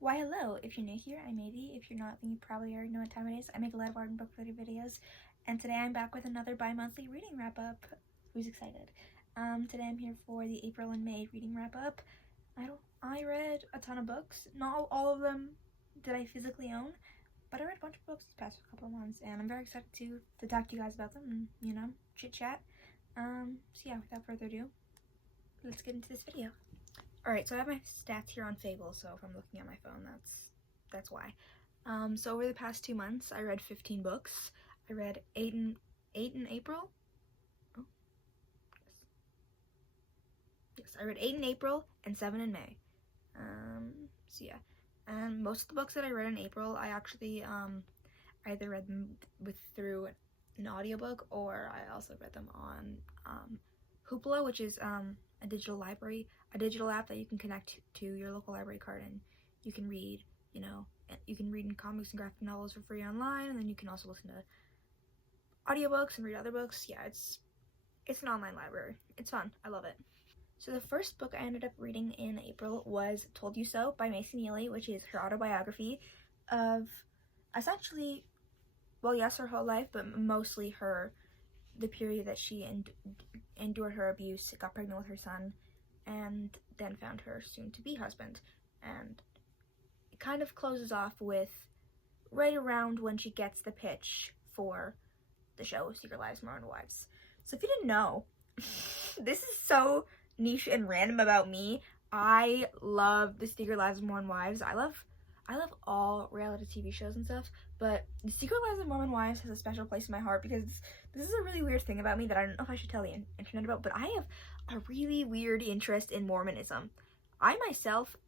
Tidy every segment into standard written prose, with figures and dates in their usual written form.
Why hello, if you're new here, I'm Avi. If you're not, then you probably already know what time it is. I make a lot of art and book related videos, and today I'm back with another bi-monthly reading wrap-up. Who's excited? Today I'm here for the April and May reading wrap-up. I read a ton of books. Not all of them did I physically own, but I read a bunch of books these past couple of months, and I'm very excited to talk to you guys about them and, chit-chat. So yeah, without further ado, let's get into this video. Alright, so I have my stats here on Fable, so if I'm looking at my phone, that's why. So over the past 2 months, I read 15 books. I read 8 in April. Oh, yes, I read 8 in April and 7 in May. So yeah. And most of the books that I read in April, I actually either read them through an audiobook, or I also read them on Hoopla, which is a digital library, a digital app that you can connect to your local library card, and you can read, you can read in comics and graphic novels for free online, and then you can also listen to audiobooks and read other books. Yeah, it's an online library. It's fun. I love it. So the first book I ended up reading in April was Told You So by Macy Neely, which is her autobiography of essentially, well, yes, her whole life, but mostly the period that she endured her abuse, got pregnant with her son, and then found her soon-to-be husband. And it kind of closes off with right around when she gets the pitch for the show Secret Lives of Mormon Wives. So if you didn't know, this is so niche and random about me. I love the Secret Lives of Mormon Wives. I love all reality TV shows and stuff, but The Secret Lives of Mormon Wives has a special place in my heart because this is a really weird thing about me that I don't know if I should tell the internet about, but I have a really weird interest in Mormonism. I myself,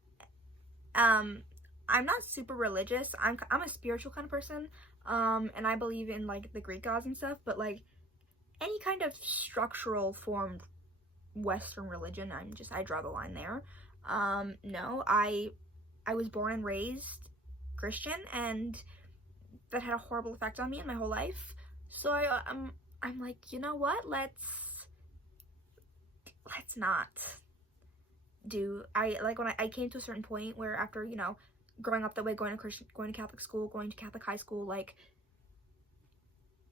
I'm not super religious. I'm a spiritual kind of person, and I believe in, like, the Greek gods and stuff, but, like, any kind of structural formed Western religion, I draw the line there. No, I was born and raised Christian, and that had a horrible effect on me in my whole life. So I'm like, you know what? Let's not do. When I came to a certain point where, after growing up that way, going to Catholic school, going to Catholic high school, like,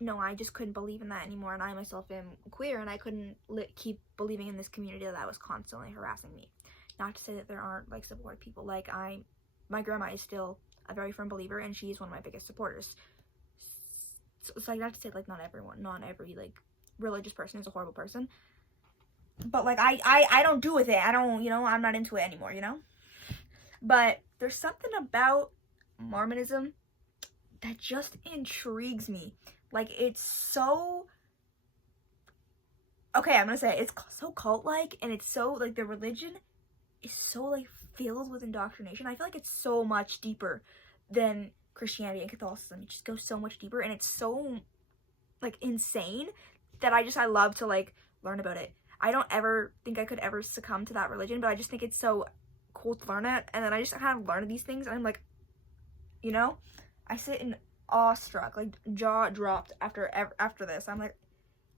no, I just couldn't believe in that anymore, and I myself am queer, and I couldn't keep believing in this community that was constantly harassing me. Not to say that there aren't, like, supportive people. Like, my grandma is still a very firm believer, and she's one of my biggest supporters. So not to say, like, not every, like, religious person is a horrible person. But, like, I don't do with it. I don't, I'm not into it anymore, But there's something about Mormonism that just intrigues me. Like, it's so, okay, I'm gonna say it, it's so cult-like, and it's so, like, the religion is so, like, filled with indoctrination. I feel like it's so much deeper than Christianity and Catholicism. It just goes so much deeper, and it's so, like, insane that I love to, like, learn about it. I don't ever think I could ever succumb to that religion, but I just think it's so cool to learn it, and then I just kind of learn these things, and I'm like, I sit in awestruck, like, jaw dropped after this. I'm like,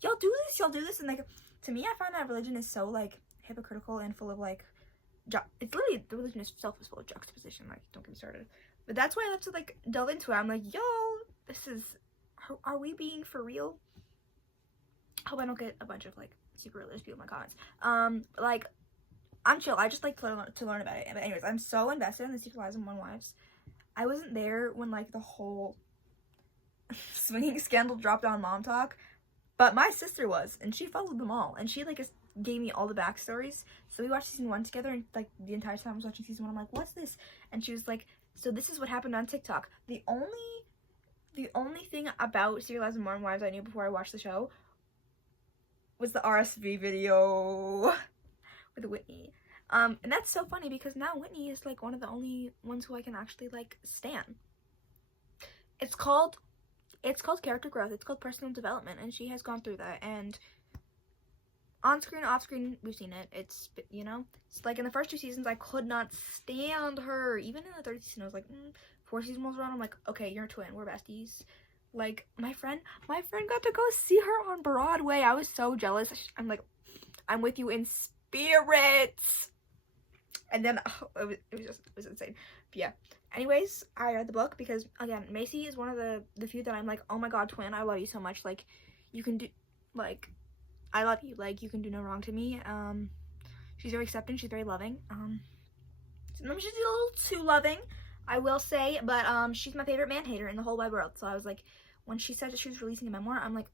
y'all do this, and, like, to me, I find that religion is so, like, hypocritical and full of, like, it's literally, the religion itself is full of juxtaposition. Like, don't get me started. But that's why I love to, like, delve into it. I'm like, yo, this is, are we being for real? I hope I don't get a bunch of, like, super religious people in my comments. Like, I'm chill. I just like to learn about it. But anyways, I'm so invested in the Secret Lives of Mormon Wives. I wasn't there when, like, the whole swinging scandal dropped on Mom Talk, but my sister was, and she followed them all, and she, like, gave me all the backstories. So we watched season 1 together, and, like, the entire time I was watching season 1, I'm like, what's this? And she was like, so this is what happened on TikTok. The only thing about Secret Lives of Mormon Wives I knew before I watched the show was the RSV video with Whitney. And that's so funny because now Whitney is, like, one of the only ones who I can actually, like, stan. It's called character growth. It's called personal development, and she has gone through that, and on screen, off screen, we've seen it. It's, it's like in the first 2 seasons, I could not stand her. Even in the 3rd season, I was like, 4th season rolls around, I'm like, okay, you're a twin, we're besties. Like, my friend got to go see her on Broadway. I was so jealous. I'm like, I'm with you in spirit. And then, it was insane. Yeah. Anyways, I read the book because, again, Macy is one of the few that I'm like, oh my god, twin, I love you so much. Like, you can do, like, I love you. Like, you can do no wrong to me. She's very accepting. She's very loving. Sometimes she's a little too loving, I will say, but she's my favorite man-hater in the whole wide world. So I was like, when she said that she was releasing a memoir, I'm like,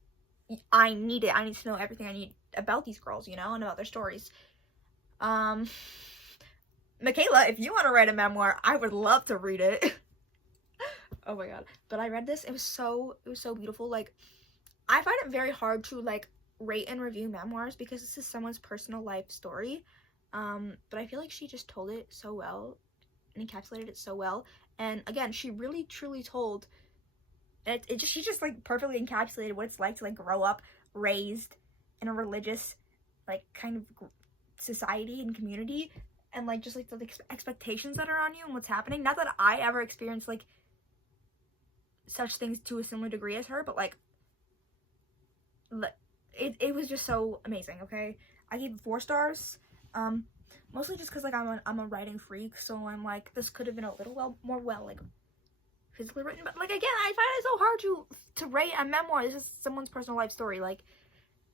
I need it. I need to know everything I need about these girls, you know, and about their stories. Michaela, if you want to write a memoir, I would love to read it. Oh my god. But I read this. It was so beautiful. Like, I find it very hard to, like, rate and review memoirs because this is someone's personal life story. But I feel like she just told it so well and encapsulated it so well. And again, she really truly told she just like perfectly encapsulated what it's like to like grow up raised in a religious like kind of society and community, and like just like the expectations that are on you and what's happening. Not that I ever experienced like such things to a similar degree as her, but like it was just so amazing. Okay, I gave it 4 stars, mostly just because like I'm a writing freak, so I'm like, this could have been a little more like physically written. But like, again, I find it so hard to write a memoir. This is someone's personal life story. Like,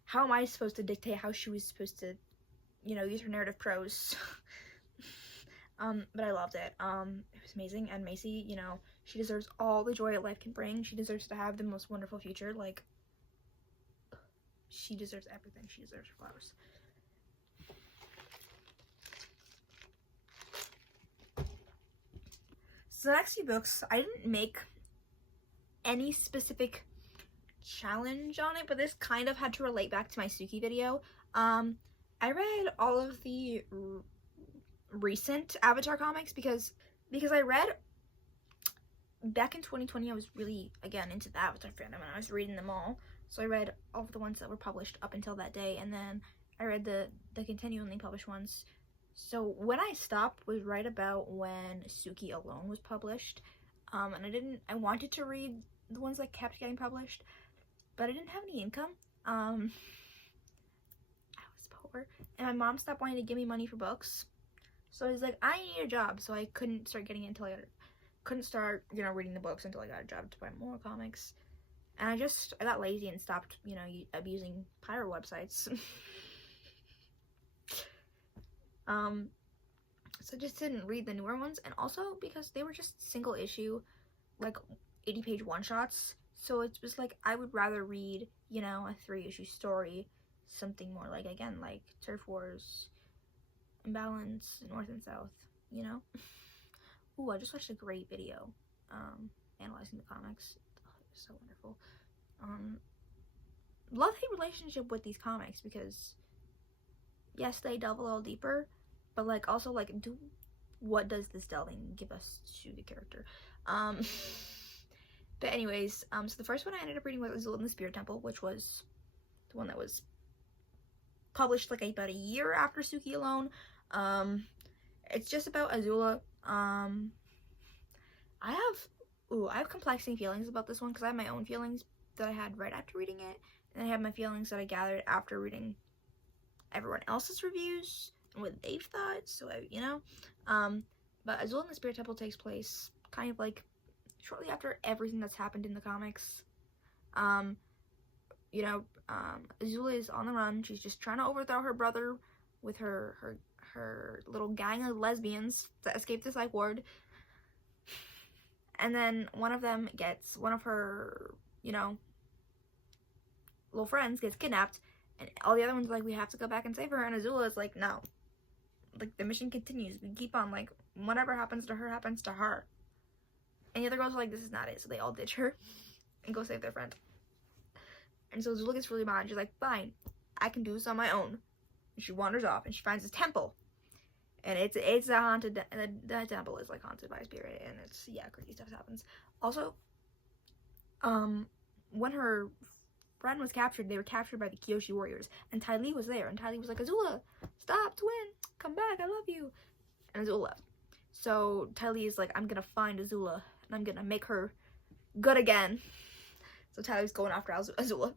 how am I supposed to dictate how she was supposed to, you know, use her narrative prose? But I loved it. It was amazing. And Macy, you know, she deserves all the joy life can bring. She deserves to have the most wonderful future. Like, she deserves everything. She deserves flowers. So the next few books, I didn't make any specific challenge on it, but this kind of had to relate back to my Suki video. I read all of the recent Avatar comics because I read back in 2020. I was really, again, into the Avatar fandom, and I was reading them all. So I read all of the ones that were published up until that day, and then I read the continually published ones. So when I stopped was right about when Suki Alone was published, and I wanted to read the ones that kept getting published, but I didn't have any income. I was poor, and my mom stopped wanting to give me money for books, so I was like, I need a job, so I couldn't start getting into couldn't start, you know, reading the books until I got a job to buy more comics, and I got lazy and stopped, you know, abusing pirate websites. So I just didn't read the newer ones, and also because they were just single issue, like 80-page one-shots, so it was like I would rather read, you know, a 3-issue story, something more like, again, like Turf Wars, Imbalance, North and South, you know. Ooh, I just watched a great video analyzing the comics. Oh, it was so wonderful. Love-hate relationship with these comics because yes, they delve a little deeper, but like also like, what does this delving give us to the character? But anyways, so the first one I ended up reading was Azula in the Spirit Temple, which was the one that was published like about a year after Suki Alone. It's just about Azula. I have complexing feelings about this one because I have my own feelings that I had right after reading it, and I have my feelings that I gathered after reading everyone else's reviews and what they've thought. So you know, but Azula in the Spirit Temple takes place kind of like shortly after everything that's happened in the comics. You know, Azula is on the run. She's just trying to overthrow her brother with her little gang of lesbians that escaped the psych ward. And then one of her, you know, little friends gets kidnapped, and all the other ones are like, we have to go back and save her. And Azula is like, no, like, the mission continues. We keep on, like, whatever happens to her happens to her. And the other girls are like, this is not it. So they all ditch her and go save their friend. And so Azula gets really mad. She's like, fine, I can do this on my own. And she wanders off, and she finds this temple. And it's a haunted, the temple is like haunted by a spirit, and it's, yeah, crazy stuff happens. Also, when her friend was captured, they were captured by the Kyoshi warriors, and Ty Lee was there, and Ty Lee was like, Azula, stop, twin, come back, I love you. And Azula left. So Ty Lee is like, I'm gonna find Azula, and I'm gonna make her good again. So Ty Lee's going after Azula.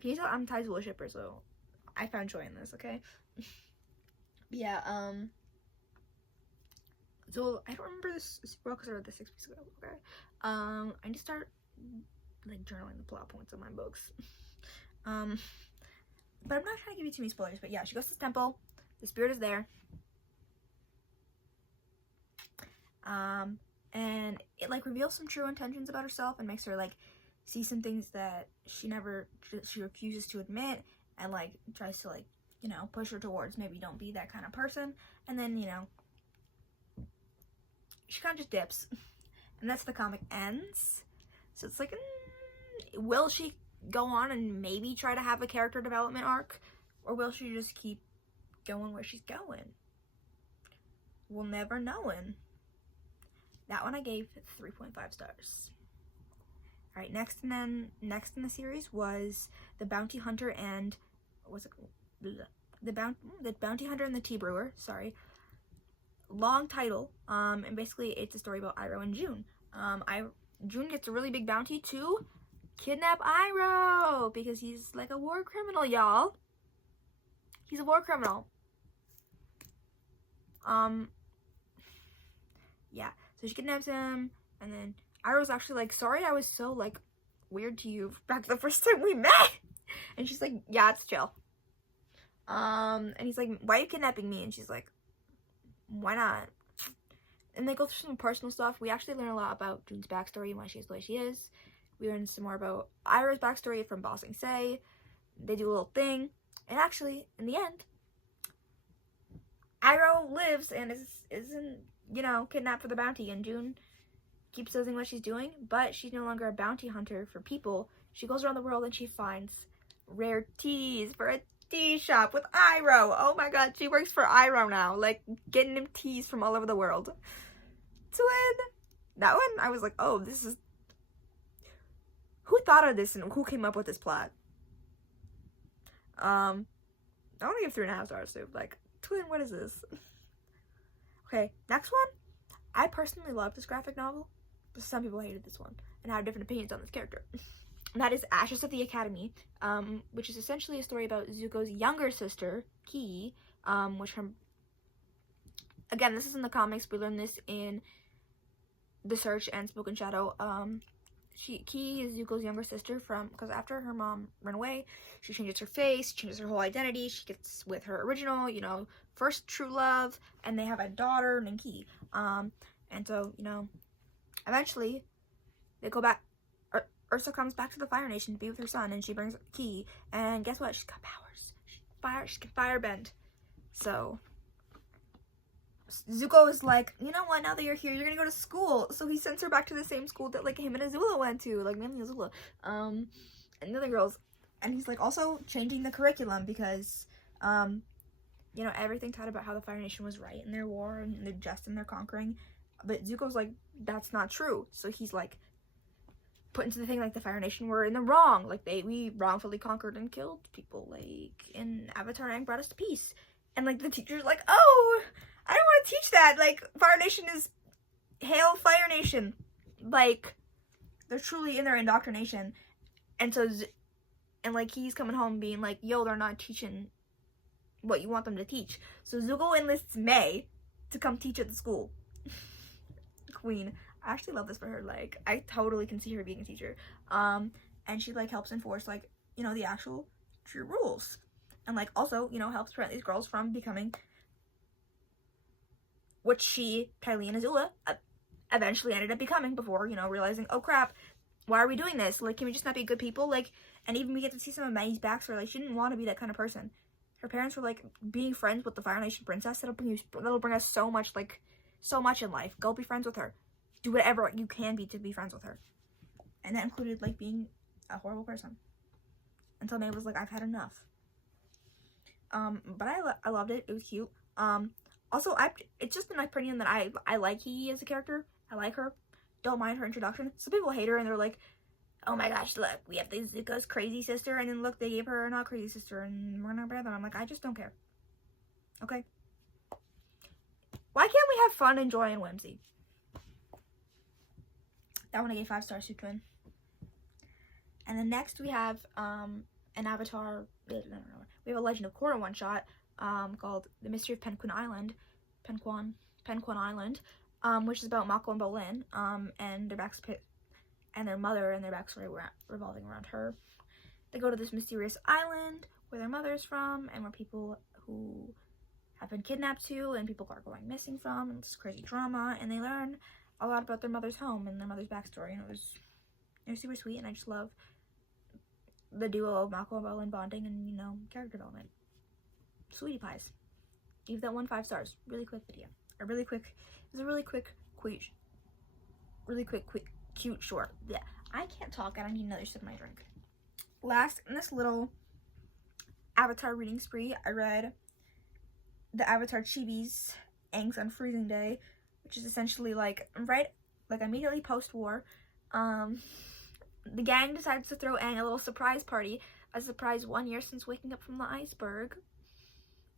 Can you tell I'm Ty Azula shipper, so I found joy in this, okay? Yeah, So I don't remember this super well because I read this 6 weeks ago. Okay. I need to start like journaling the plot points of my books. But I'm not trying to give you too many spoilers. But yeah, she goes to this temple. The spirit is there. And it like reveals some true intentions about herself and makes her like see some things that she refuses to admit, and like tries to like, you know, push her towards maybe don't be that kind of person. And then, you know, she kind of just dips. And that's the comic ends. So it's like, will she go on and maybe try to have a character development arc? Or will she just keep going where she's going? We'll never know. That one I gave 3.5 stars. Alright, next in the series was The Bounty Hunter and, what was it? The Bounty Hunter and the Tea Brewer, sorry. Long title, and basically it's a story about Iroh and June. June gets a really big bounty to kidnap Iroh because he's like a war criminal, y'all. He's a war criminal. Yeah, so she kidnaps him, and then Iroh's actually like, sorry I was so like weird to you back the first time we met. And she's like, yeah, it's chill. And he's like, why are you kidnapping me? And she's like, why not? And they go through some personal stuff. We actually learn a lot about June's backstory and why she's the way she is. We learn some more about Iroh's backstory from Bossing Say. They do a little thing. And actually, in the end, Iroh lives and isn't, you know, kidnapped for the bounty. And June keeps doing what she's doing, but she's no longer a bounty hunter for people. She goes around the world and she finds rare teas for a tea shop with Iroh. Oh my god, she works for Iroh now, like getting him teas from all over the world. Twin. That one, I was like, oh, this is... Who thought of this and who came up with this plot? I want to give 3.5 stars too. Like, twin, what is this? Okay, next one. I personally love this graphic novel, but some people hated this one and have different opinions on this character. And that is Ashes of the Academy, which is essentially a story about Zuko's younger sister, Ki, which again, this is in the comics. We learned this in The Search and Smoke and Shadow. Ki is Zuko's younger sister because after her mom ran away, she changes her face, changes her whole identity. She gets with her original, you know, first true love, and they have a daughter named Ki. And so, you know, eventually they go back. Ursa comes back to the Fire Nation to be with her son, and she brings Ki, and guess what? She's got powers. She can firebend. So Zuko is like, you know what, now that you're here, you're gonna go to school. So he sends her back to the same school that like him and Azula went to, like mainly Azula, and the other girls. And he's like also changing the curriculum because you know, everything taught about how the Fire Nation was right in their war and they're just in their conquering. But Zuko's like, that's not true. So he's like put into the thing like the Fire Nation were in the wrong, like we wrongfully conquered and killed people, like in Avatar Aang brought us to peace. And like the teacher's like, oh, I don't want to teach that. Like, Fire Nation is Hail Fire Nation. Like, they're truly in their indoctrination. And so, and like, he's coming home being like, yo, they're not teaching what you want them to teach. So Zuko enlists May to come teach at the school. Queen. I actually love this for her. Like, I totally can see her being a teacher. And she like helps enforce like, you know, the actual true rules. And like also, you know, helps prevent these girls from becoming what Kylie and Azula eventually ended up becoming before, you know, realizing, oh crap, why are we doing this? Like, can we just not be good people? Like, and even we get to see some of Maddie's backstory. Like, she didn't want to be that kind of person. Her parents were like, being friends with the Fire Nation princess, that'll bring us so much, like, so much in life. Go be friends with her. Do whatever you can be to be friends with her. And that included, like, being a horrible person. Until May was like, I've had enough. But I loved it. It was cute. Also, it's just in my opinion that I like Kiki as a character. I like her. Don't mind her introduction. Some people hate her and they're like, oh my gosh, look, we have Zuko's crazy sister, and then look, they gave her a not crazy sister, and we're not bad. I'm like, I just don't care. Okay? Why can't we have fun and joy and whimsy? That one I gave 5 stars to Twin. And then next we have an Avatar. We have a Legend of Korra one shot called The Mystery of Penquin Island. Penquan. Penguin Island, which is about Mako and Bolin, and their mother and their backstory revolving around her. They go to this mysterious island where their mother is from, and where people who have been kidnapped to, and people are going missing from, and it's crazy drama, and they learn a lot about their mother's home and their mother's backstory, and they're super sweet, and I just love the duo of Mako and Bolin bonding and, you know, character development. Sweetie pies. Give that one 5 stars. Really quick video. It was a really quick, cute, short. Yeah, I can't talk. I don't need another sip of my drink. Last, in this little Avatar reading spree, I read the Avatar Chibi's Aang's on Freezing Day, which is essentially like immediately post-war. The gang decides to throw Aang a little surprise party, a surprise 1 year since waking up from the iceberg.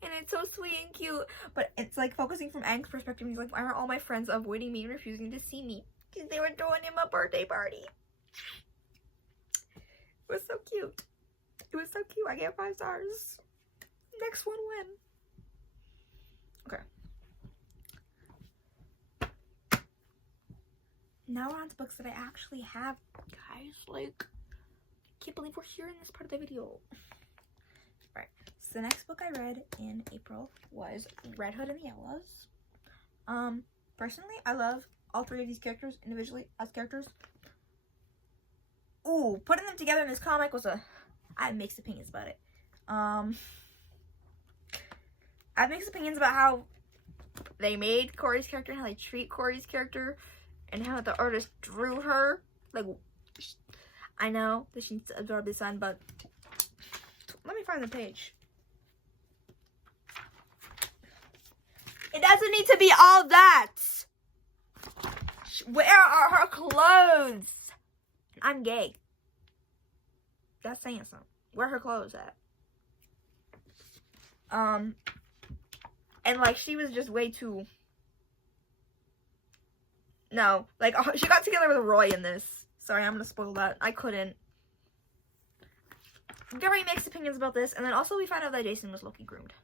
And it's so sweet and cute, but it's like focusing from Aang's perspective. He's like, why are all my friends avoiding me and refusing to see me? Because they were throwing him a birthday party. It was so cute. It was so cute. I gave 5 stars. Next one win. Okay. Now we're on to books that I actually have, guys. Like, I can't believe we're here in this part of the video. Alright, so the next book I read in April was Red Hood and the Outlaws. Personally, I love all 3 of these characters individually as characters. Ooh, putting them together in this comic was I have mixed opinions about it. I have mixed opinions about how they made Corey's character and how they treat Corey's character and how the artist drew her. Like, I know that she needs to absorb the sun, but let me find the page. It doesn't need to be all that. Where are her clothes? I'm gay. That's saying something. Where are her clothes at? And like she was just way too. No, like she got together with Roy in this. Sorry, I'm gonna spoil that. I couldn't. Very mixed opinions about this, and then also we found out that Jason was Loki groomed.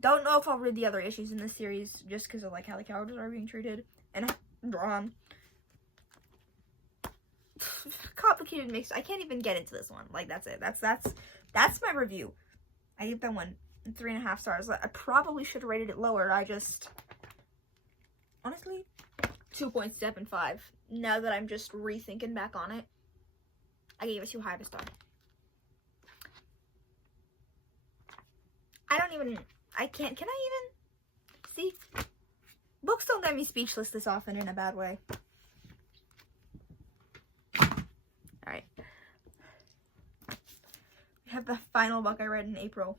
Don't know if I'll read the other issues in this series just because of like how the characters are being treated and drawn. Complicated mix. I can't even get into this one. Like that's it. That's my review. I gave that one 3.5 stars. I probably should have rated it lower. I just honestly 2.75. Now that I'm just rethinking back on it, I gave it too high of a star. Can I even see? Books don't get me speechless this often in a bad way. Alright. We have the final book I read in April.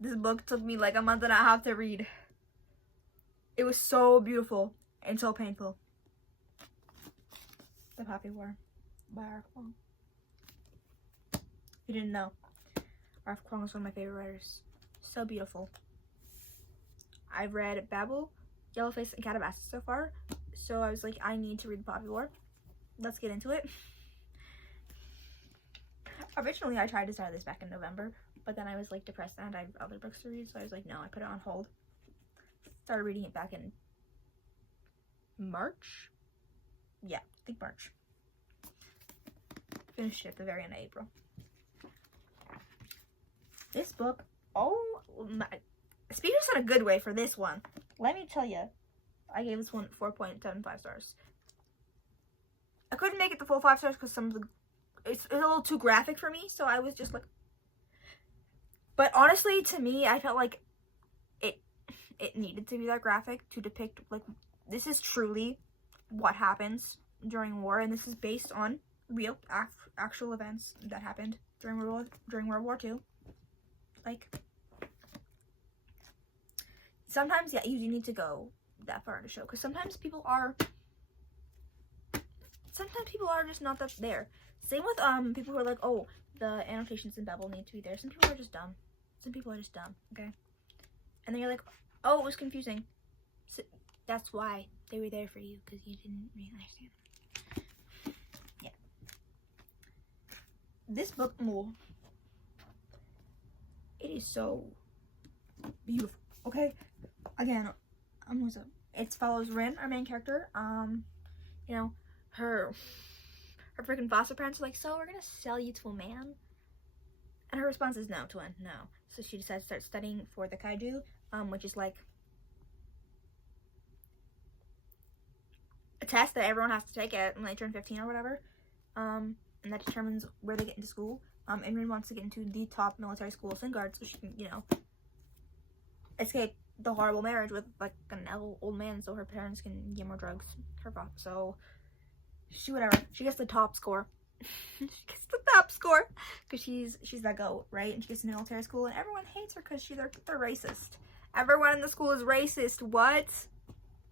This book took me like a month and a half to read. It was so beautiful and so painful. The Poppy War by R.F. Kuang. If you didn't know, R.F. Kuang is one of my favorite writers. So beautiful. I've read Babel, Yellowface, and Calabasas so far. So I was like, I need to read The Poppy War. Let's get into it. Originally, I tried to start this back in November, but then I was like depressed and I have other books to read, so I was like, no, I put it on hold. Started reading it back in March? Yeah, I think March. Finished it at the very end of April. This book, oh my, speakers in a good way for this one. Let me tell you, I gave this one 4.75 stars. I couldn't make it the full 5 stars because some of the, it's a little too graphic for me, so I was just like, but honestly, to me, I felt like it needed to be that graphic to depict, like, this is truly what happens during war, and this is based on real, actual events that happened during World War II. Like, sometimes, yeah, you do need to go that far in a show, because sometimes people are just not that there. Same with people who are like, oh, the annotations in Babel need to be there. Some people are just dumb. Okay? And then you're like, oh, it was confusing. So that's why they were there for you, because you didn't really understand. Yeah. This book, it is so beautiful. Okay, again, it follows Rin, our main character. You know, her freaking foster parents are like, so we're gonna sell you to a man, and her response is no, twin, no. So she decides to start studying for the kaiju, which is like a test that everyone has to take it when they turn 15 or whatever, and that determines where they get into school. And Rin wants to get into the top military school of Singard so she can, you know, escape the horrible marriage with like an old man, so her parents can get more drugs. So she gets the top score. She gets the top score because she's that goat, right? And she gets to military school, and everyone hates her because they're racist. Everyone in the school is racist. What?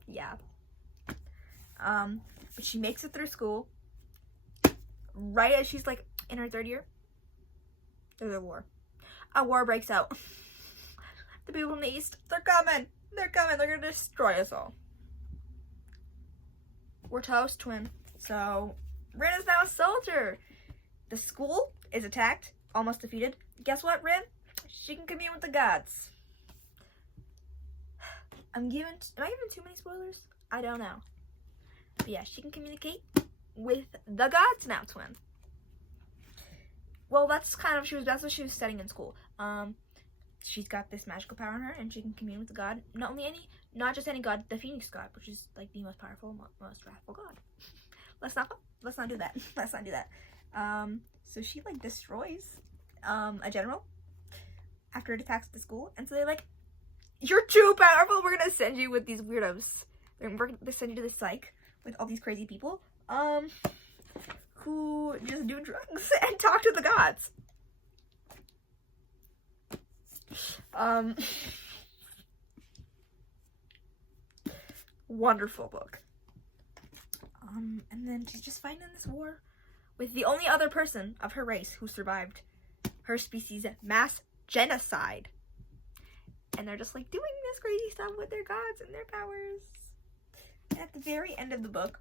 Yeah. But she makes it through school. Right as she's like in her 3rd year, there's a war. A war breaks out. The people from the east, they're coming. They're coming. They're gonna destroy us all. We're toast, twin. So Rin is now a soldier. The school is attacked, almost defeated. Guess what, Rin? She can commune with the gods. Am I giving too many spoilers? I don't know. But yeah, she can communicate with the gods now, twin. Well, that's what she was studying in school. She's got this magical power in her, and she can commune with the god. Not just any god, the Phoenix god, which is like the most powerful, most wrathful god. Let's not do that. Let's not do that. So she like destroys a general after it attacks the school, and so they're like, "You're too powerful. We're gonna send you with these weirdos. We're gonna send you to the psych with all these crazy people, who just do drugs and talk to the gods." Wonderful book. And then she's just fighting in this war with the only other person of her race who survived her species' mass genocide. And they're just like doing this crazy stuff with their gods and their powers. And at the very end of the book,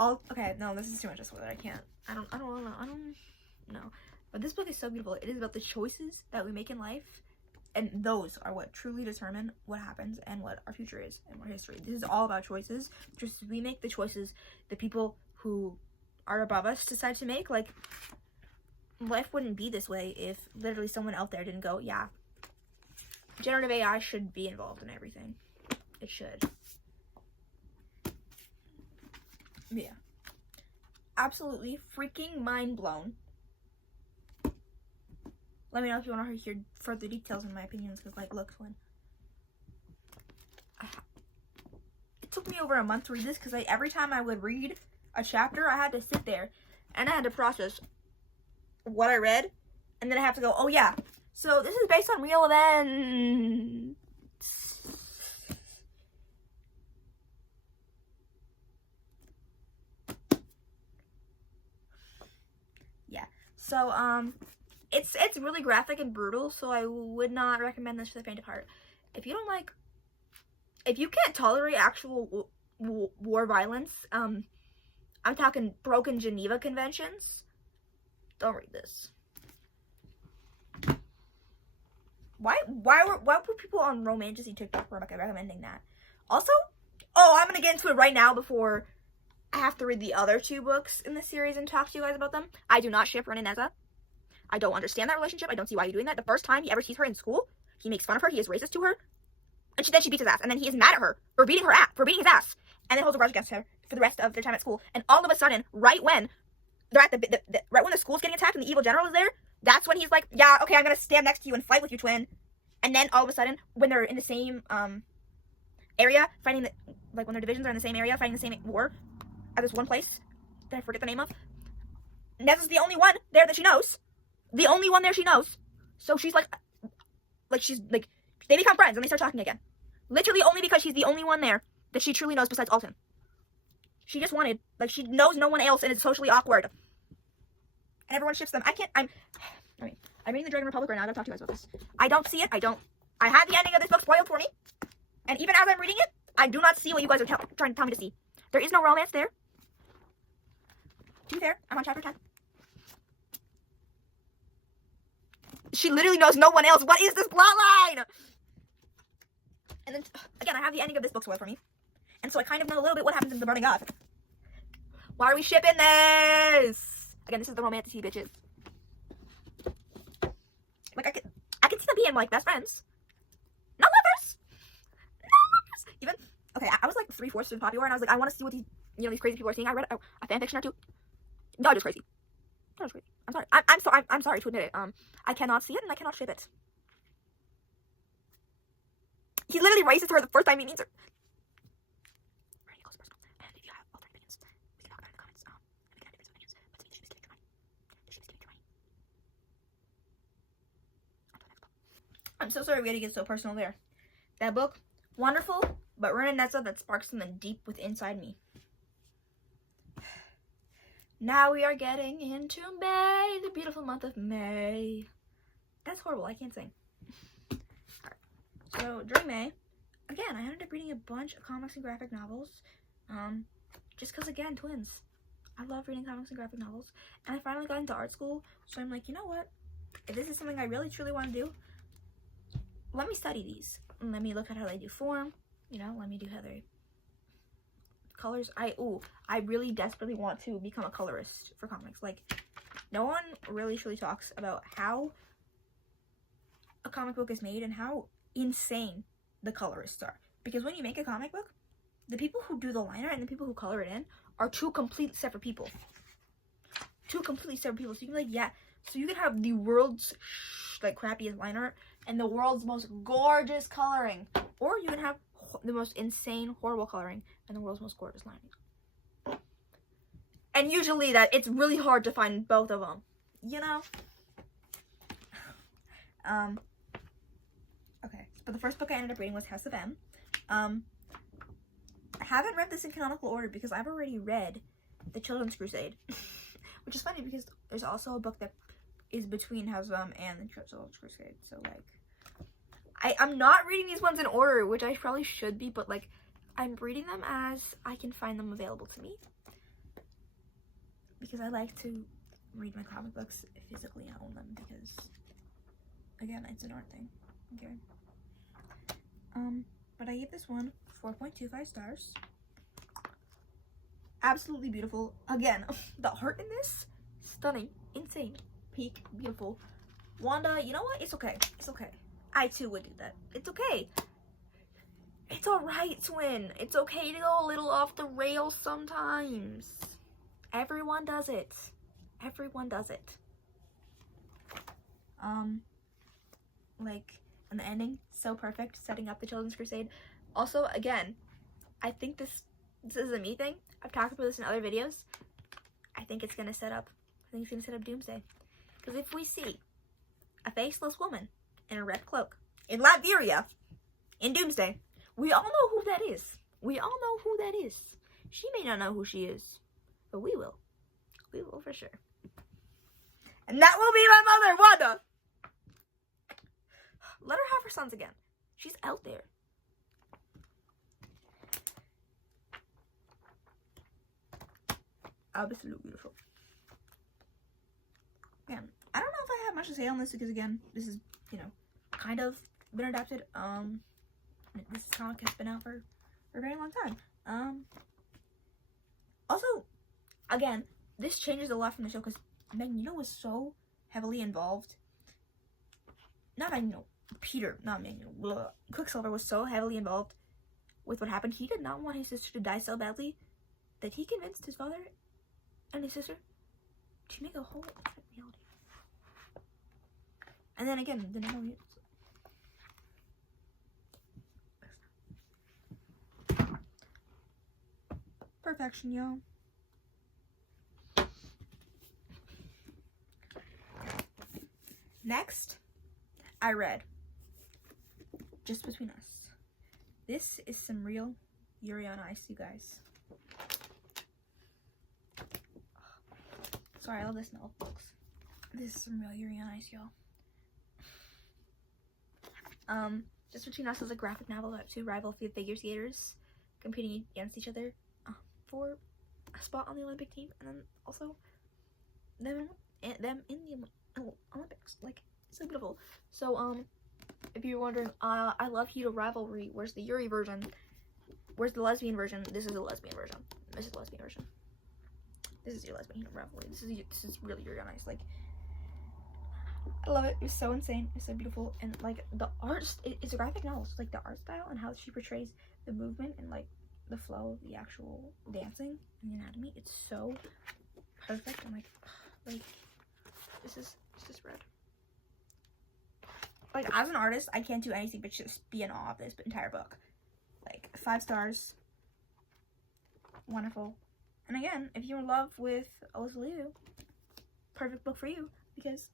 okay, no, this is too much of a spoiler. I don't know. But this book is so beautiful. It is about the choices that we make in life, and those are what truly determine what happens and what our future is and what history. This is all about choices. Just we make the choices the people who are above us decide to make. Like, life wouldn't be this way if literally someone out there didn't go, yeah, generative AI should be involved in everything. It should. Yeah. Absolutely freaking mind blown. Let me know if you want to hear further details in my opinions, because, like, look, when it took me over a month to read this, because every time I would read a chapter, I had to sit there, and I had to process what I read, and then I have to go, oh yeah, so this is based on real events. Yeah, so, it's really graphic and brutal, so I would not recommend this for the faint of heart. If you can't tolerate actual war violence, I'm talking broken Geneva Conventions, don't read this. Why were people on Romantasy TikTok recommending that? Also, I'm gonna get into it right now before I have to read the other 2 books in the series and talk to you guys about them. I do not ship Rin and Ezra. I don't understand that relationship. I don't see why you're doing that. The first time he ever sees her in school, he makes fun of her. He is racist to her. And then she beats his ass. And then he is mad at her for beating his ass. And then holds a grudge against her for the rest of their time at school. And all of a sudden, right when they're at right when the school's getting attacked and the evil general is there, that's when he's like, yeah, okay, I'm going to stand next to you and fight with you, twin. And then all of a sudden, when they're in the same area, fighting, when their divisions are in the same area, fighting the same war at this one place that I forget the name of, Nez is the only one there that she knows. The only one there she knows. So she's like they become friends and they start talking again. Literally only because she's the only one there that she truly knows besides Alton. She just wanted, she knows no one else and it's socially awkward. And everyone ships them. I'm reading the Dragon Republic right now. I gotta talk to you guys about this. I don't see it. I had the ending of this book spoiled for me. And even as I'm reading it, I do not see what you guys are trying to tell me to see. There is no romance there. To be fair, I'm on chapter 10. She literally knows no one else. What is this plotline? And then, again, I have the ending of this book spoiled for me. And so I kind of know a little bit what happens in The Burning God. Why are we shipping this? Again, this is the romantic tea, bitches. Like, I could see them being, like, best friends. Not lovers! Not lovers! Even, okay, I was, like, 3/4 of popular, and I was like, I want to see what these, you know, these crazy people are seeing. I read a fanfiction or two. No, just crazy. No, just crazy. I'm sorry. I'm sorry to admit it. I cannot see it, and I cannot ship it. He literally races her the first time he meets her. And if you have alternative opinions, we can talk about it in the comments. And we can have different opinions. But to me, the ship is giving too many. The ship is giving too many. On to the next book. I'm so sorry we had to get so personal there. That book, wonderful, but Renanessa that sparks something deep within inside me. Now we are getting into May, the beautiful month of May. That's horrible. I can't sing. So during May, again, I ended up reading a bunch of comics and graphic novels. Just because, again, twins. I love reading comics and graphic novels. And I finally got into art school, so I'm like, you know what? If this is something I really, truly want to do, let me study these. Let me look at how they do form. You know, let me do how they... colors. I really desperately want to become a colorist for comics. Like, no one really truly talks about how a comic book is made and how insane the colorists are. Because when you make a comic book, the people who do the liner and the people who color it in are two completely separate people. Two completely separate people. So you can, like, yeah, so you can have the world's like crappiest liner and the world's most gorgeous coloring, or you can have the most insane horrible coloring and the world's most gorgeous lining. And usually that it's really hard to find both of them, you know. Okay, but the first book I ended up reading was House of M. I haven't read this in canonical order because I've already read The Children's Crusade, which is funny because there's also a book that is between House of M and The Children's Crusade. So, like, I'm not reading these ones in order, which I probably should be, but, like, I'm reading them as I can find them available to me. Because I like to read my comic books physically and own them because, again, it's an art thing. Okay. But I gave this one 4.25 stars. Absolutely beautiful. Again, the art in this, stunning, insane, peak, beautiful. Wanda, you know what? It's okay. It's okay. I too would do that. It's okay. It's alright, twin. It's okay to go a little off the rails sometimes. Everyone does it. Everyone does it. Like, and the ending, so perfect, setting up the Children's Crusade. Also, again, I think this is a me thing. I've talked about this in other videos. I think it's gonna set up Doomsday. Because if we see a faceless woman in a red cloak in Latveria in Doomsday, we all know who that is. We all know who that is. She may not know who she is, but we will. We will for sure. And that will be my mother, Wanda. Let her have her sons again. She's out there. Absolutely beautiful. Again, I don't know if I have much to say on this because, again, this is, you know, kind of been adapted. This comic has been out for a very long time. Also, again, this changes a lot from the show because Magneto was so heavily involved. Not Magneto. Quicksilver was so heavily involved with what happened. He did not want his sister to die so badly that he convinced his father and his sister to make a whole different reality. And then again, the Nano Mutants. Perfection, y'all. Next, I read Just Between Us. This is some real Yuri on Ice, you guys. Sorry, I love the smell of books. This is some real Yuri on Ice, y'all. Just Between Us is a graphic novel about two rival figure skaters competing against each other for a spot on the Olympic team, and then also them in the Olympics. Like, So beautiful. So, if you're wondering, I love Hero Rivalry. Where's the Yuri version? Where's the lesbian version? This is the lesbian version. This is the lesbian version. This is your lesbian Hero Rivalry. This is really, really nice. Like, I love it. It's so insane. It's so beautiful. And, like, the art, it's a graphic novel. So, like, the art style and how she portrays the movement and, like, the flow of the actual dancing and the anatomy. It's so perfect. I'm like, this is red. Like, as an artist, I can't do anything but just be in awe of this entire book. Like, 5 stars. Wonderful. And again, if you're in love with Alyssa Liu, perfect book for you, because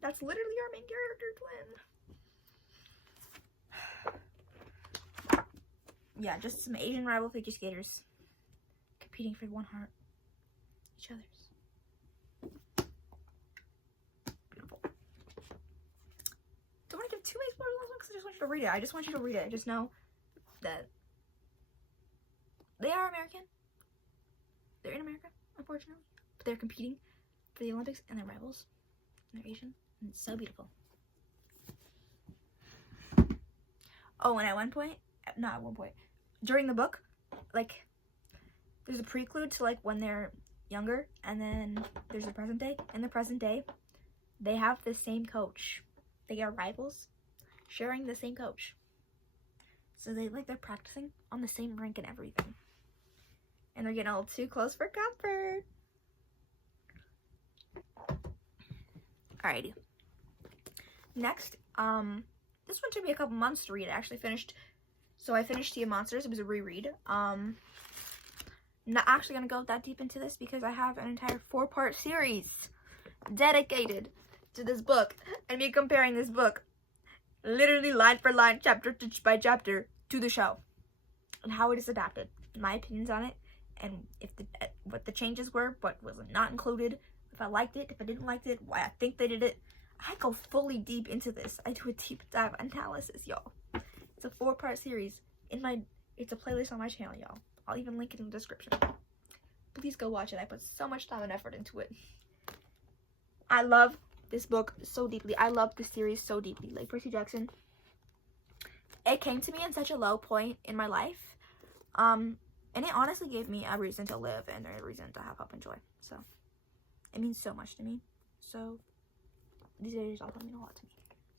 that's literally our main character twin. Yeah, just some Asian rival figure skaters competing for one heart. Each other's. Beautiful. Don't want to give too many spoilers on because I just want you to read it. I just want you to read it. Just know that they are American. They're in America, unfortunately. But they're competing for the Olympics and they're rivals. And they're Asian. And it's so beautiful. Oh, and at one point, not at one point, during the book, like, there's a prelude to, like, when they're younger, and then there's the present day. In the present day, they have the same coach. They are rivals, sharing the same coach. So they're practicing on the same rink and everything. And they're getting a little too close for comfort. Alrighty. Next, this one took me a couple months to read. I actually finished, so I finished Sea of Monsters. It was a reread. Not actually gonna go that deep into this because I have an entire 4-part series dedicated to this book and me comparing this book literally line for line, chapter by chapter to the show and how it is adapted, my opinions on it, and if what the changes were, what was not included, if I liked it, if I didn't like it, why I think they did it. I go fully deep into this. I do a deep dive analysis, y'all. It's a 4-part series it's a playlist on my channel, y'all. I'll even link it in the description. Please go watch it. I put so much time and effort into it. I love this book so deeply. I love this series so deeply. Like Percy Jackson, it came to me in such a low point in my life. And it honestly gave me a reason to live and a reason to have hope and joy. So, it means so much to me. So, these videos also mean a lot to me.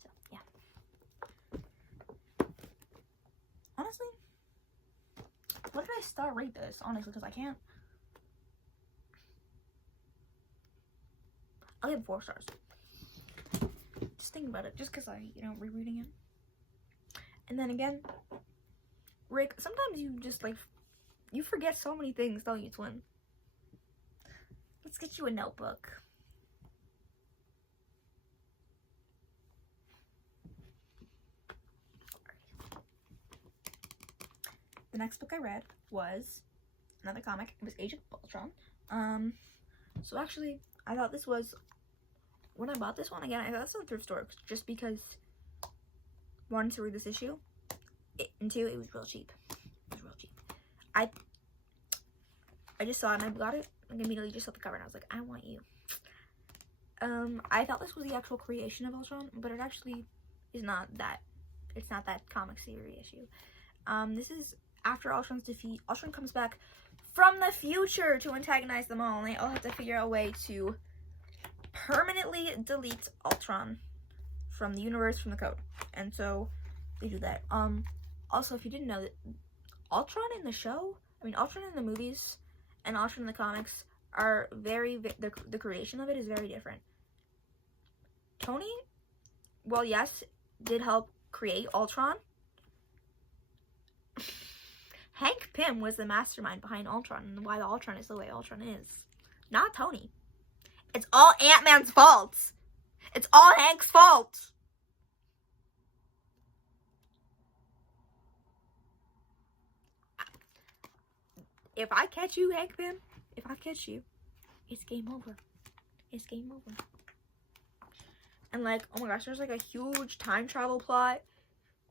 So, yeah. Honestly, when did I start rate this? Honestly, because I can't. I'll give it 4 stars. Just thinking about it, just because rereading it. And then again, Rick, sometimes you just, you forget so many things, don't you, twin? Let's get you a notebook. The next book I read was another comic. It was Age of Ultron. So actually, I thought this was, when I bought this one, again, I thought this was a thrift store just because I wanted to read this issue. And 2, it was real cheap. It was real cheap. I just saw it and I got it. I immediately just saw the cover and I was like, I want you. I thought this was the actual creation of Ultron, but it actually is not that. It's not that comic series issue. This is after Ultron's defeat. Ultron comes back from the future to antagonize them all, and they all have to figure out a way to permanently delete Ultron from the universe, from the code. And so they do that. Also, if you didn't know, that Ultron in the show, Ultron in the movies and Ultron in the comics are the creation of it is very different. Tony, well, yes, did help create Ultron. Hank Pym was the mastermind behind Ultron and why the Ultron is the way Ultron is. Not Tony. It's all Ant-Man's fault. It's all Hank's fault. If I catch you, Hank Pym, if I catch you, it's game over. It's game over. And oh my gosh, there's a huge time travel plot.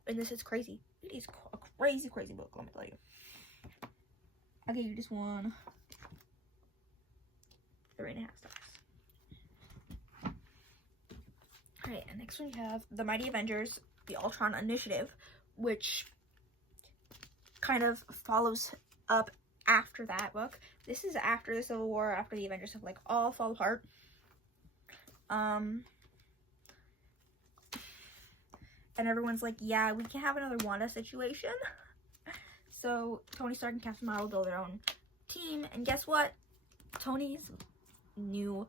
And this is crazy. It is a crazy, crazy book, let me tell you. I'll give you this one 3.5 stars. Alright, and next we have the Mighty Avengers, the Ultron Initiative, which kind of follows up after that book. This is after the Civil War, after the Avengers have like all fall apart. And everyone's like, yeah, we can't have another Wanda situation. So Tony Stark and Captain Marvel build their own team, and guess what? Tony's new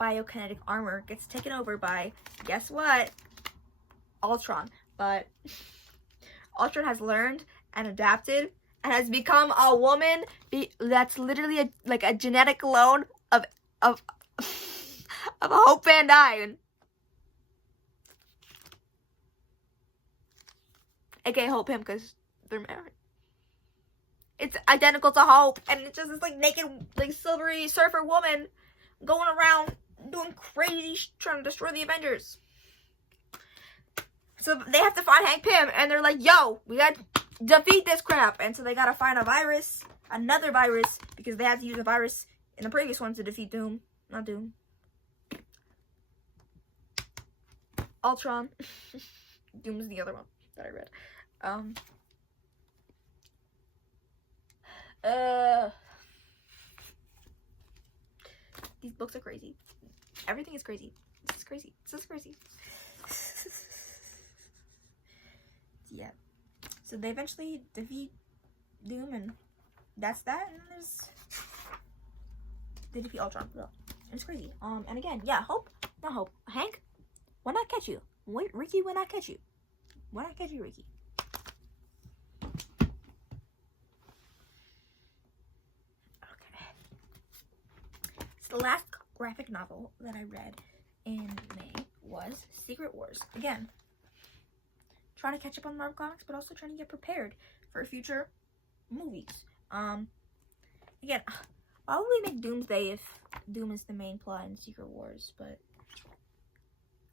biokinetic armor gets taken over by, guess what? Ultron. But Ultron has learned and adapted and has become a woman that's literally a genetic clone of Hope Van Dyne. AKA Hope him, because they're married. It's identical to Hope, and it's just this like naked, like silvery surfer woman going around doing crazy trying to destroy the Avengers. So they have to find Hank Pym, and they're like, yo, we gotta defeat this crap. And so they gotta find a virus, another virus, because they had to use a virus in the previous one to defeat Doom. Not Doom. Ultron. Doom's the other one that I read. These books are crazy. Everything is crazy. This is crazy. This is crazy. Yeah. So they eventually defeat Doom, and that's that. And there's they defeat Ultron. It's crazy. And again, yeah, not Hope. Hank, when I catch you. Wait, Ricky, when I catch you. When I catch you, Ricky. The last graphic novel that I read in May was Secret Wars. Again, trying to catch up on Marvel Comics, but also trying to get prepared for future movies. Again, why would we make Doomsday if Doom is the main plot in Secret Wars? But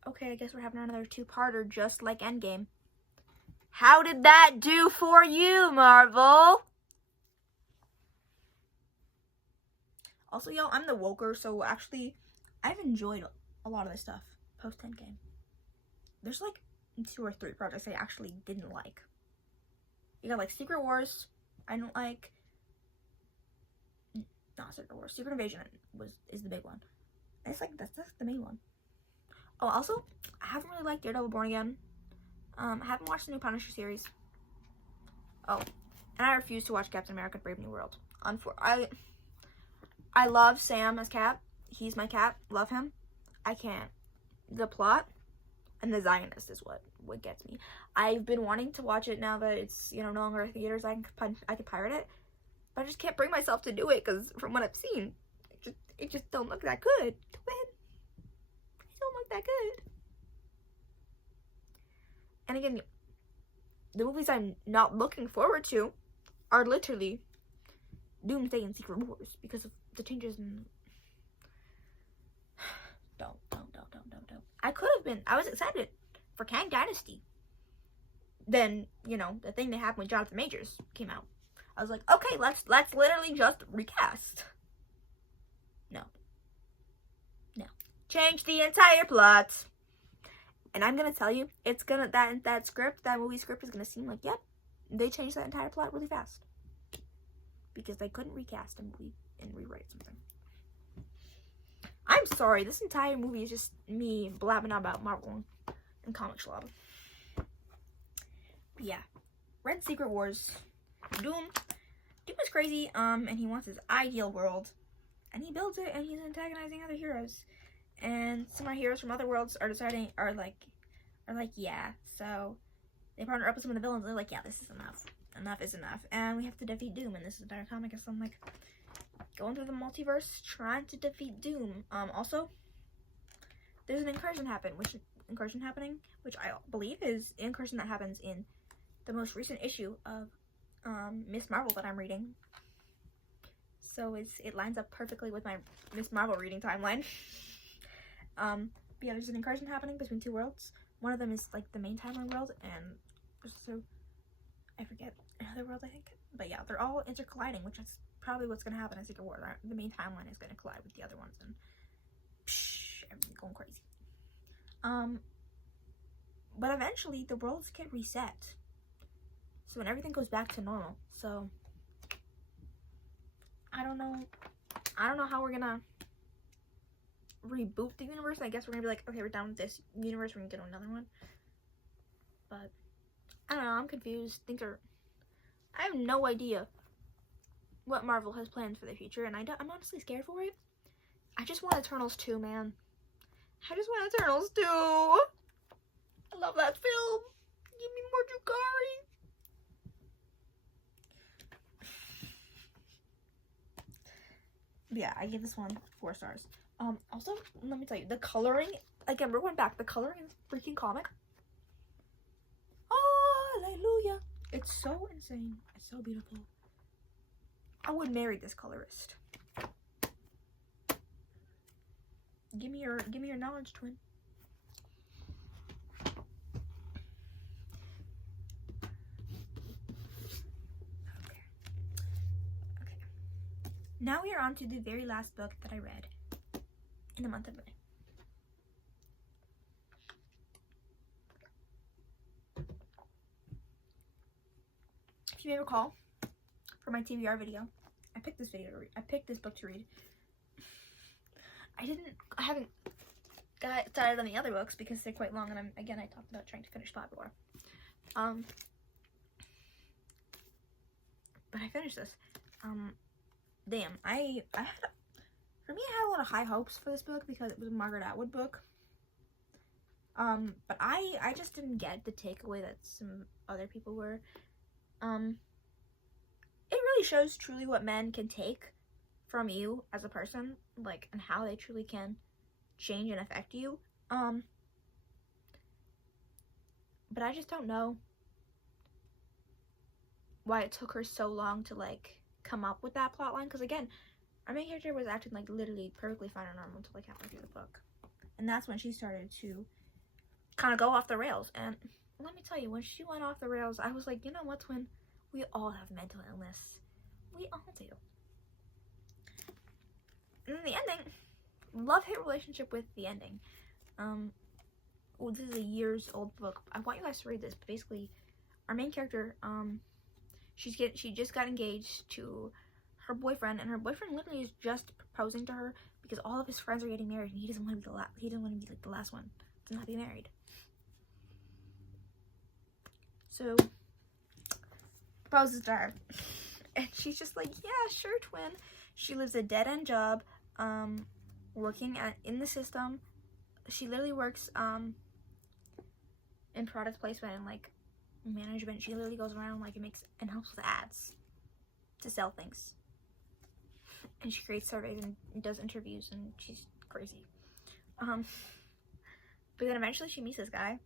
okay, I guess we're having another two-parter just like Endgame. How did that do for you, Marvel? Also, yo, I'm the woker, so actually, I've enjoyed a lot of this stuff post-Endgame. There's like 2 or 3 projects I actually didn't like. You got like Secret Wars, I don't like. Not Secret Wars. Secret Invasion is the big one. And it's like that's the main one. Oh, also, I haven't really liked Daredevil Born Again. I haven't watched the new Punisher series. Oh, and I refuse to watch Captain America: Brave New World. I love Sam as Cap. He's my Cap. Love him. I can't. The plot and the Zionist is what gets me. I've been wanting to watch it now that it's, no longer in theaters. I can pirate it, but I just can't bring myself to do it because from what I've seen, it just don't look that good. It don't look that good. And again, the movies I'm not looking forward to are literally Doomsday and Secret Wars because of the changes in. Don't. I was excited for Kang Dynasty. Then, the thing that happened with Jonathan Majors came out. I was like, okay, let's literally just recast. No. Change the entire plot. And I'm gonna tell you, it's gonna that movie script is gonna seem like, yep, they changed that entire plot really fast. Because they couldn't recast a movie and rewrite something. I'm sorry, this entire movie is just me blabbing about Marvel and comic schlub. But yeah, read Secret Wars. Doom is crazy, and he wants his ideal world, and he builds it, and he's antagonizing other heroes, and some of our heroes from other worlds are like, yeah, so they partner up with some of the villains. They're like, yeah, this is enough. Enough is enough, and we have to defeat Doom in this entire comic. So I'm like going through the multiverse trying to defeat Doom. Also, there's an incursion happening, which I believe is the incursion that happens in the most recent issue of Miss Marvel that I'm reading. So it lines up perfectly with my Miss Marvel reading timeline. But yeah, there's an incursion happening between 2 worlds. One of them is like the main timeline world, and so I forget another world, I think. But yeah, they're all intercolliding, which is probably what's going to happen in Secret War. The main timeline is going to collide with the other ones, and everything's going crazy. But eventually the worlds get reset. So when everything goes back to normal. So I don't know how we're gonna reboot the universe. I guess we're gonna be like, okay, we're done with this universe, we're gonna get another one. But I don't know, I'm confused. I have no idea what Marvel has planned for the future, and I'm honestly scared for it. I just want Eternals 2, man. I just want Eternals 2. I love that film. Give me more Jukari. Yeah, I give this one 4 stars. Also, let me tell you, the coloring, again, we're going back. The coloring is freaking comic. Hallelujah. It's so insane. It's so beautiful. I would marry this colorist. Give me your knowledge, twin. Okay. Now we are on to the very last book that I read in the month of May. If you may recall, for my TBR video, I picked this book to read. I haven't got started on the other books because they're quite long, and I talked about trying to finish Fable. But I finished this. Damn, for me, I had a lot of high hopes for this book because it was a Margaret Atwood book. But I just didn't get the takeaway that some other people were. It really shows truly what men can take from you as a person, like, and how they truly can change and affect you. But I just don't know why it took her so long to, like, come up with that plot line, because again, our main character was acting like literally perfectly fine and normal until like halfway through the book, and that's when she started to kind of go off the rails. And let me tell you, when she went off the rails, I was like, you know what, twin, we all have mental illness. We all do. And then the ending, love-hate relationship with the ending. Well, this is a years old book. I want you guys to read this, but basically our main character, she just got engaged to her boyfriend, and her boyfriend literally is just proposing to her because all of his friends are getting married, and he doesn't want to be like the last one to not be married. So proposes to her, and she's just like, yeah, sure, twin. She lives a dead-end job, working in the system. She literally works in product placement and like management. She literally goes around like and helps with ads to sell things, and she creates surveys and does interviews, and she's crazy. But then eventually she meets this guy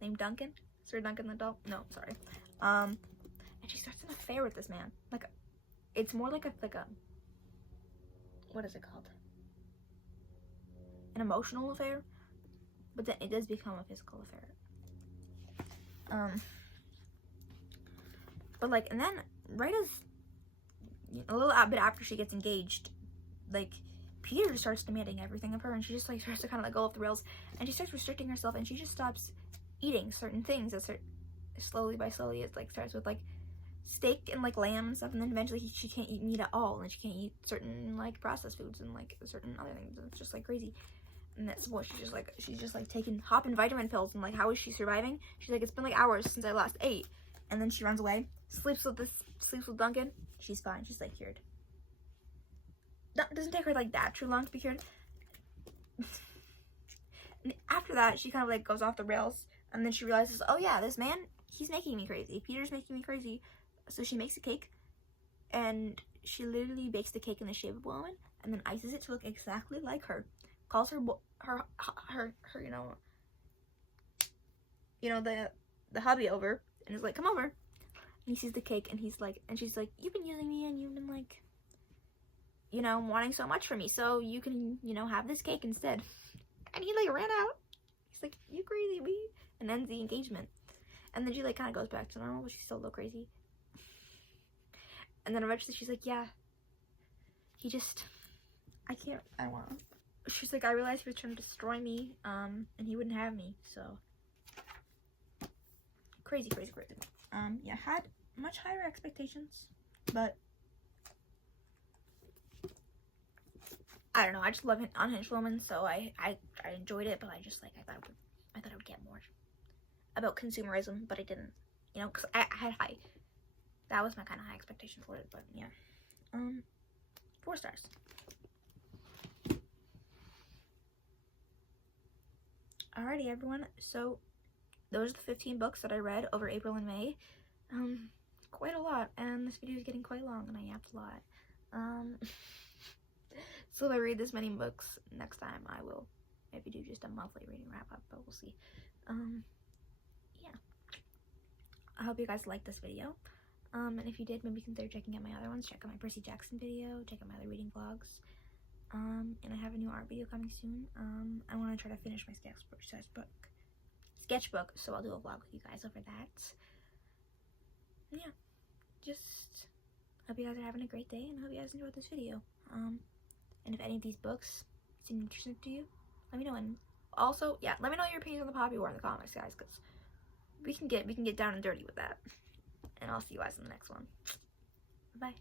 named Duncan, Sir Duncan the Doll. No, sorry. And she starts an affair with this man. Like, it's more like a what is it called? An emotional affair, but then it does become a physical affair. But like, and then right as a little bit after she gets engaged, like, Peter starts demanding everything of her, and she just like starts to kind of like go off the rails, and she starts restricting herself, and she just stops eating certain things. Slowly it like starts with like steak and like lamb and stuff, and then eventually she can't eat meat at all, and she can't eat certain like processed foods and like certain other things. It's just like crazy. And that's what she's just like hopping vitamin pills, and like, how is she surviving? She's like, it's been like hours since I last ate. And then she runs away, sleeps with Duncan. She's fine. She's like cured. It doesn't take her like that too long to be cured. And after that, she kind of like goes off the rails, and then she realizes, oh yeah, this man, he's making me crazy. Peter's making me crazy. So she makes a cake, and she literally bakes the cake in the shape of a woman, and then ices it to look exactly like her. Calls her the hubby over, and is like, come over. And he sees the cake, and she's like, you've been using me, and you've been like, wanting so much from me, so you can, have this cake instead. And he like ran out. He's like, you crazy, we, and ends the engagement. And then she like kind of goes back to normal, but she's still a little crazy. And then eventually she's like, yeah, I don't want him. she's like, I realized he was trying to destroy me, and he wouldn't have me, so. Crazy. Yeah, had much higher expectations, but I don't know, I just love Unhinged Woman, so I enjoyed it, but I just, like, I thought I would get more about consumerism, but I didn't, you know, because I had that was my kind of high expectation for it, but yeah. 4 stars. Alrighty, everyone, so those are the 15 books that I read over April and May. Quite a lot, and this video is getting quite long, and I yapped a lot. So if I read this many books next time, I will maybe do just a monthly reading wrap-up, but we'll see. Yeah. I hope you guys liked this video. And if you did, maybe consider checking out my other ones. Check out my Percy Jackson video, check out my other reading vlogs. And I have a new art video coming soon. I want to try to finish my sketchbook, so I'll do a vlog with you guys over that. Yeah, just hope you guys are having a great day, and hope you guys enjoyed this video. And if any of these books seem interesting to you, let me know. And also, yeah, let me know your opinions on the Poppy War in the comments, guys, because we can get down and dirty with that. And I'll see you guys in the next one. Bye.